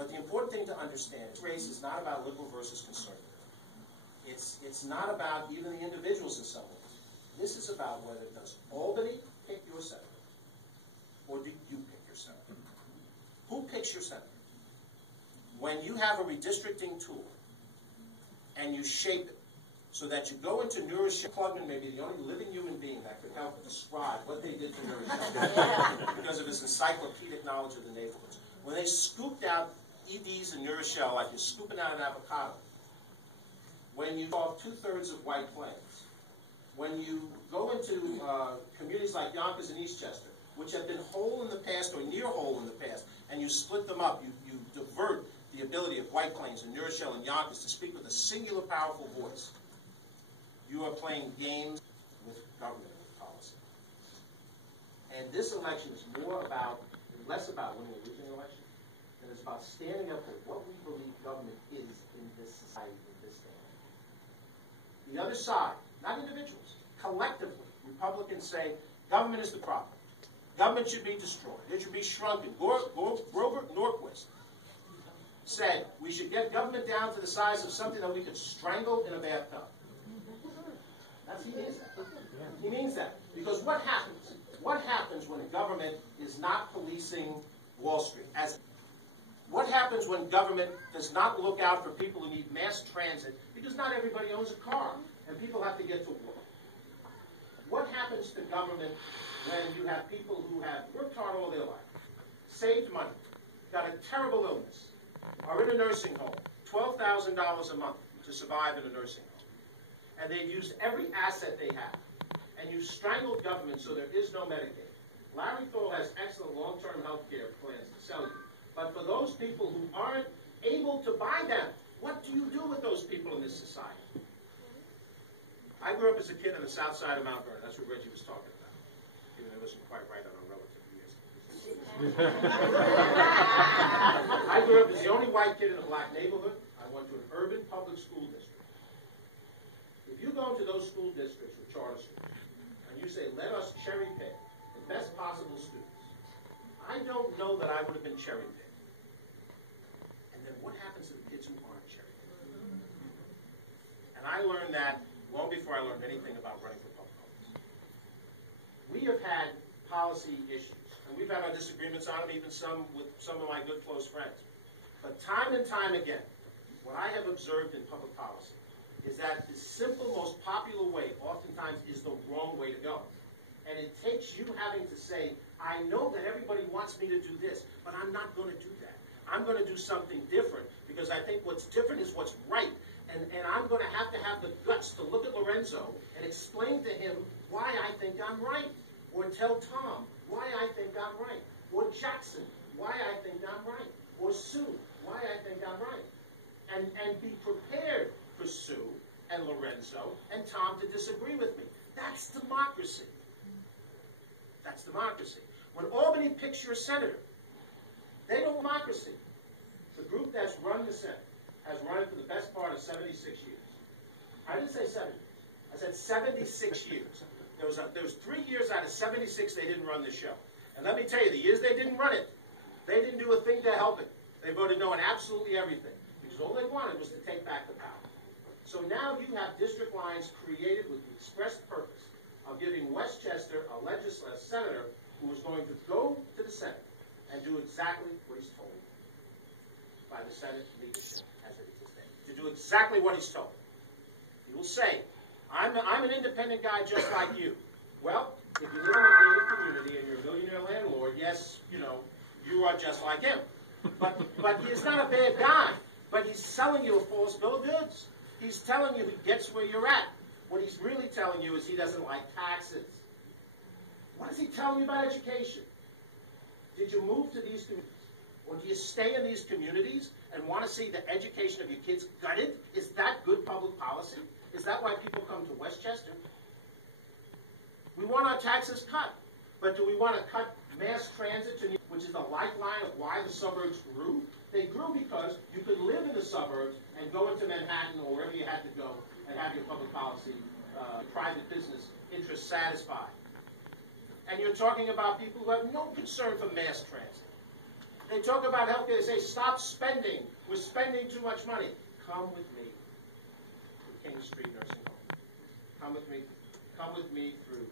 But the important thing to understand is race is not about liberal versus conservative. It's not about even the individuals in some ways. This is about whether does Albany pick your senator, or do you pick your senator? Who picks your senator? When you have a redistricting tool and you shape it so that you go into New Rochelle, Klugman may be the only living human being that could help describe what they did to New Rochelle because of his encyclopedic knowledge of the neighborhoods. When they scooped out EDs in New Rochelle like you're scooping out an avocado, when you off 2/3 of White Plains, when you go into communities like Yonkers and Eastchester, which have been whole in the past or near whole in the past, and you split them up, you divert the ability of White Plains and New Rochelle and Yonkers to speak with a singular powerful voice. You are playing games with government policy. And this election is less about winning a losing election, than it's about standing up for what we believe government is in this society, in this day. The other side, not individuals, collectively, Republicans say government is the problem. Government should be destroyed. It should be shrunken. Grover Norquist said we should get government down to the size of something that we could strangle in a bathtub. He means that. He means that. Because what happens? What happens when government is not policing Wall Street? What happens when government does not look out for people who need mass transit because not everybody owns a car and people have to get to work? What happens to government when you have people who have worked hard all their life, saved money, got a terrible illness, are in a nursing home, $12,000 a month to survive in a nursing home, and they've used every asset they have, and you strangled government so there is no Medicaid. Larry Thor has excellent long-term health care plans to sell you, but for those people who aren't able to buy them, what do you do with those people in this society? I grew up as a kid on the south side of Mount Vernon. That's what Reggie was talking about. Even though it wasn't quite right on our relative years. I grew up as the only white kid in a black neighborhood. I went to an urban public school district. If you go into those school districts with charter schools, and you say, let us cherry pick the best possible students, I don't know that I would have been cherry picked. And then what happens to the kids who aren't cherry picked? And I learned that long before I learned anything about running for public office. We have had policy issues, and we've had our disagreements on them, even some with some of my good close friends. But time and time again, what I have observed in public policy is that the simple, most popular way oftentimes is the wrong way to go. And it takes you having to say, I know that everybody wants me to do this, but I'm not going to do that. I'm going to do something different because I think what's different is what's right. And I'm going to have the guts to look at Lorenzo and explain to him why I think I'm right. Or tell Tom why I think I'm right. Or Jackson why I think I'm right. Or Sue why I think I'm right. And be prepared for Sue and Lorenzo and Tom to disagree with me. That's democracy. That's democracy. When Albany picks your senator, they don't democracy. The group that's run the Senate has run it for the best part of 76 years. I didn't say 70 years. I said 76 years. There was 3 years out of 76 they didn't run the show. And let me tell you, the years they didn't run it, they didn't do a thing to help it. They voted no on absolutely everything. Because all they wanted was to take back the power. So now you have district lines created with the express purpose of giving Westchester a senator who is going to go to the Senate and do exactly what he's told by the Senate leadership as it is today. To do exactly what he's told. He will say, I'm an independent guy just like you. Well, if you live in a gated community and you're a millionaire landlord, yes, you are just like him. But he's not a bad guy. But he's selling you a false bill of goods. He's telling you he gets where you're at. What he's really telling you is he doesn't like taxes. What is he telling you about education? Did you move to these communities? Or do you stay in these communities and want to see the education of your kids gutted? Is that good public policy? Is that why people come to Westchester? We want our taxes cut. But do we want to cut mass transit, which is the lifeline of why the suburbs grew? They grew because you could live in the suburbs and go into Manhattan or wherever you had to go and have your public policy, private business interests satisfied. And you're talking about people who have no concern for mass transit. They talk about healthcare. They say, stop spending. We're spending too much money. Come with me to King Street Nursing Home. Come with me. Come with me through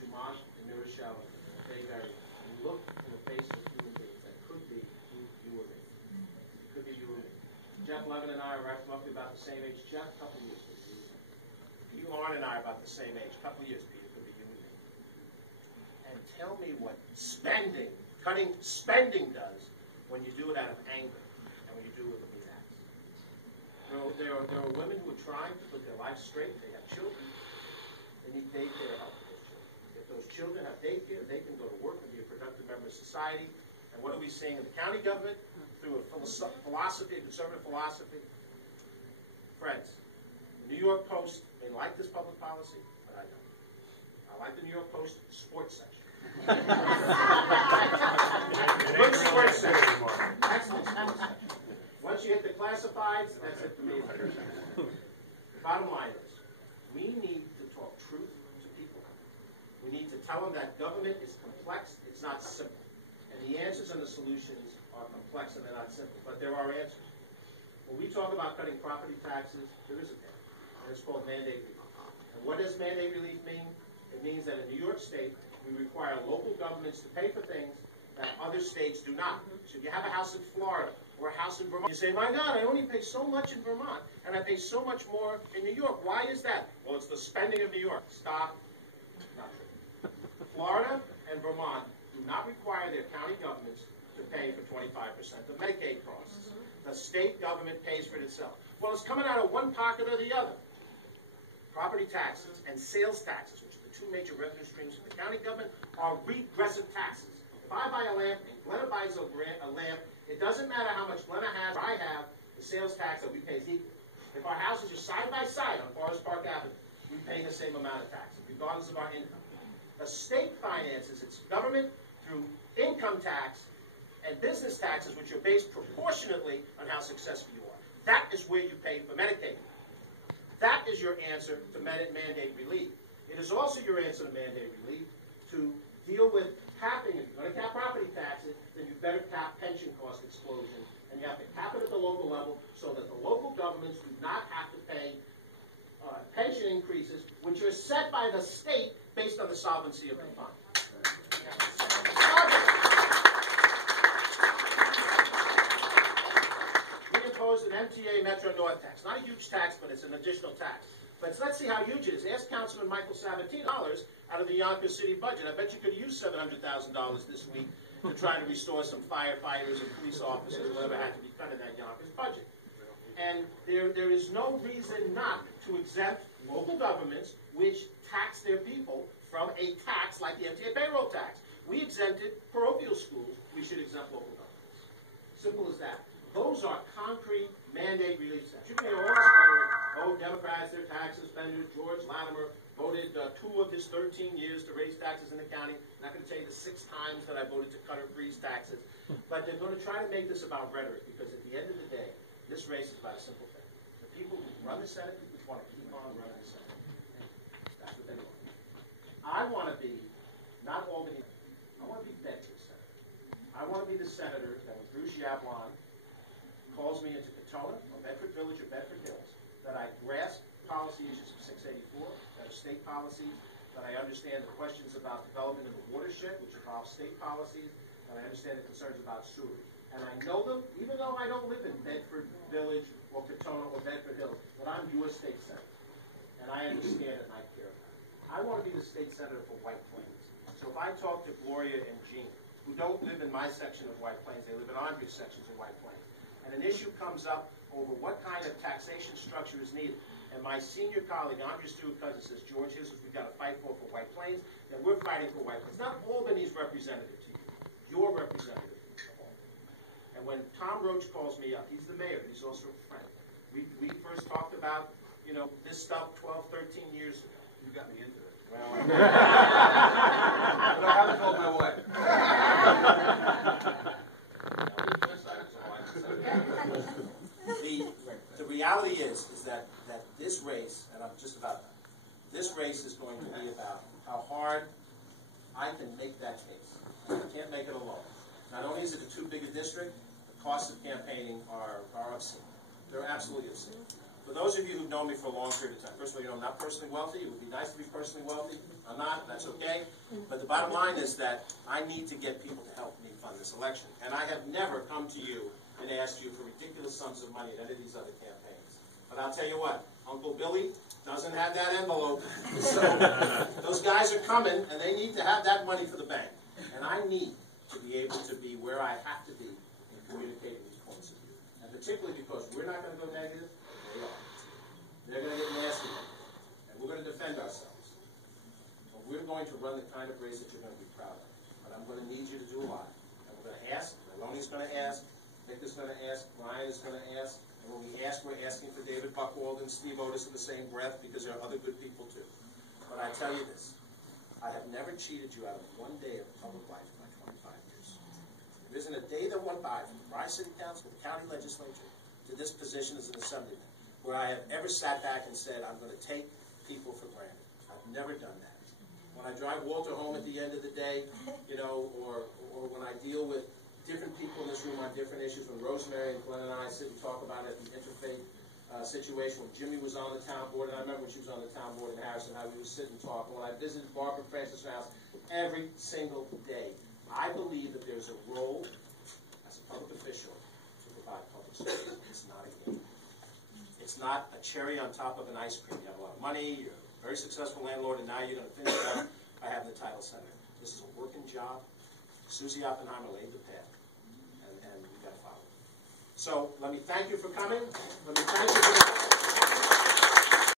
Dumont and New Rochelle and Bayberry, and look in the face of human beings that could be you or me. It could be you or me. Jeff Levin and I are roughly about the same age. Jeff, a couple years. Pete Lauren and I are about the same age. A couple years, Peter, could be you and me. And tell me what spending, cutting spending does when you do it out of anger and when you do it with these acts. There are women who are trying to put their life straight. They have children. They need daycare help for those children. If those children have daycare, they can go to work and be a productive member of society. And what are we seeing in the county government? Through a philosophy, a conservative philosophy. Friends, the New York Post, they like this public policy, but I don't. I like the New York Post sports section. Good sports section. Excellent sports section. Once you hit the classifieds, that's it for me. The bottom line is, we need to talk truth to people. We need to tell them that government is complex, it's not simple. And the answers and the solutions are complex and they're not simple, but there are answers. When we talk about cutting property taxes, there is a thing, and it's called mandate relief. And what does mandate relief mean? It means that in New York State, we require local governments to pay for things that other states do not. So if you have a house in Florida or a house in Vermont, you say, my God, I only pay so much in Vermont, and I pay so much more in New York. Why is that? Well, it's the spending of New York. Stop. Not true. Florida and Vermont do not require their county governments to pay for 25% of Medicaid costs. The state government pays for it itself. Well, it's coming out of one pocket or the other. Property taxes and sales taxes, which are the two major revenue streams of the county government, are regressive taxes. If I buy a lamp and Glenna buys a lamp, it doesn't matter how much Glenna has or I have, the sales tax that we pay is equal. If our houses are side by side on Forest Park Avenue, we pay the same amount of taxes, regardless of our income. The state finances its government through income tax and business taxes, which are based proportionately on how successful you are. That is where you pay for Medicaid. That is your answer to mandate relief. It is also your answer to mandate relief to deal with capping. If you're going to cap property taxes, then you better cap pension cost explosion. And you have to cap it at the local level so that the local governments do not have to pay pension increases, which are set by the state based on the solvency of the fund. An MTA Metro North tax. Not a huge tax, but it's an additional tax. But let's see how huge it is. Ask Councilman Michael Sabatino out of the Yonkers City budget. I bet you could use $700,000 this week to try to restore some firefighters and police officers, whatever had to be cut in that Yonkers budget. And there is no reason not to exempt local governments which tax their people from a tax like the MTA payroll tax. We exempted parochial schools. We should exempt local governments. Simple as that. Those are concrete mandate relief steps. You can hear all this rhetoric. Oh, Democrats, their tax suspenders. George Latimer voted 2 of his 13 years to raise taxes in the county. I'm not going to tell you the 6 times that I voted to cut or freeze taxes. But they're going to try to make this about rhetoric because at the end of the day, this race is about a simple thing. The people who run the Senate, people want to keep on running the Senate. That's what they want. I want to be, not Albany, I want to be Bedford Senator. I want to be the senator that when Bruce Yablon calls me into Katona, or Bedford Village, or Bedford Hills, that I grasp policy issues of 684, that are state policies, that I understand the questions about development in the watershed, which involve state policies, that I understand the concerns about sewerage. And I know them, even though I don't live in Bedford Village, or Katona, or Bedford Hills, but I'm your state senator. And I understand it and I care about it. I want to be the state senator for White Plains. So if I talk to Gloria and Jean, who don't live in my section of White Plains, they live in Andrea's sections of White Plains, and an issue comes up over what kind of taxation structure is needed. And my senior colleague, Andrea Stewart-Cousins, says, George, here's what we've got to fight for White Plains, then we're fighting for White Plains. Not Albany's representative to you. Your representative to Albany. And when Tom Roach calls me up, he's the mayor, but he's also a friend. We first talked about, this stuff 12, 13 years ago. You got me into it. Well, but I haven't told my wife. The reality is that this race, and I'm just about done, this race is going to be about how hard I can make that case. I can't make it alone. Not only is it the 2 biggest district, the costs of campaigning are obscene. They're absolutely obscene. For those of you who've known me for a long period of time, first of all, you know I'm not personally wealthy. It would be nice to be personally wealthy. I'm not. That's okay. But the bottom line is that I need to get people to help me fund this election. And I have never come to you and asked you for ridiculous sums of money at any of these other campaigns. But I'll tell you what, Uncle Billy doesn't have that envelope. So those guys are coming, and they need to have that money for the bank. And I need to be able to be where I have to be in communicating these points of view. And particularly because we're not going to go negative, they are. They're going to get nasty, and we're going to defend ourselves. But we're going to run the kind of race that you're going to be proud of. But I'm going to need you to do a lot. And we're going to ask, Maloney's going to ask, Nick is going to ask, Brian is going to ask, and when we ask, we're asking for David Buchwald and Steve Otis in the same breath, because there are other good people too. But I tell you this, I have never cheated you out of one day of public life in my 25 years. There isn't a day that went by from the Rye City Council, the county legislature, to this position as an assemblyman, where I have ever sat back and said, I'm going to take people for granted. I've never done that. When I drive Walter home at the end of the day, you know, or when I deal with different people in this room on different issues, when Rosemary and Glenn and I sit and talk about it, the interfaith situation, when Jimmy was on the town board, and I remember when she was on the town board in Harrison, how we would sit and talk, and when I visited Barbara Francis' house every single day. I believe that there's a role as a public official to provide public service. It's not a game. It's not a cherry on top of an ice cream. You have a lot of money, you're a very successful landlord, and now you're going to finish it up by having the title center. This is a working job. Susie Oppenheimer laid the path, and we've got to follow it. So let me thank you for coming. Let me thank you for